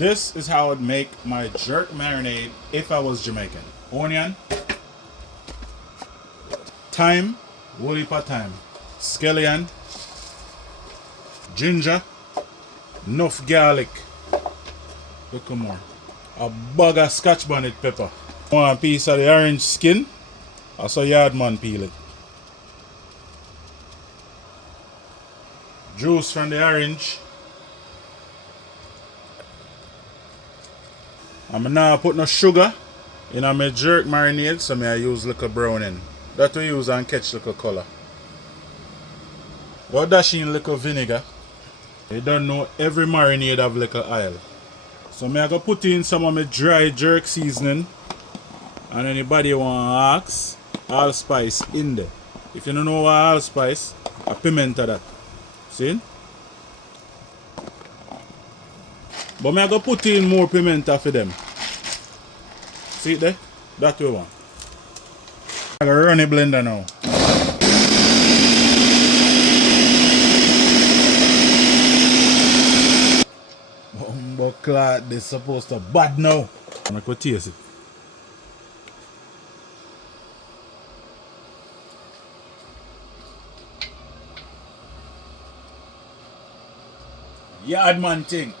This is how I'd make my jerk marinade if I was Jamaican. Onion, thyme, whole heap of thyme, scallion, ginger, enough garlic, look more, a bag of scotch bonnet pepper, one piece of the orange skin, I saw yard man peel it, juice from the orange. I'm not put no sugar in my jerk marinade, so I use little browning. That we use and catch little color. Go dash in little vinegar. You don't know every marinade have little oil. So I go put in some of my dry jerk seasoning. And anybody want to ask, allspice in there. If you don't know what allspice, a pimento that. See? But I go put in more pimento for them. See it there? That we want. I go run the blender now. But clad this supposed to bad now. I'm going to taste it. Yard man thing.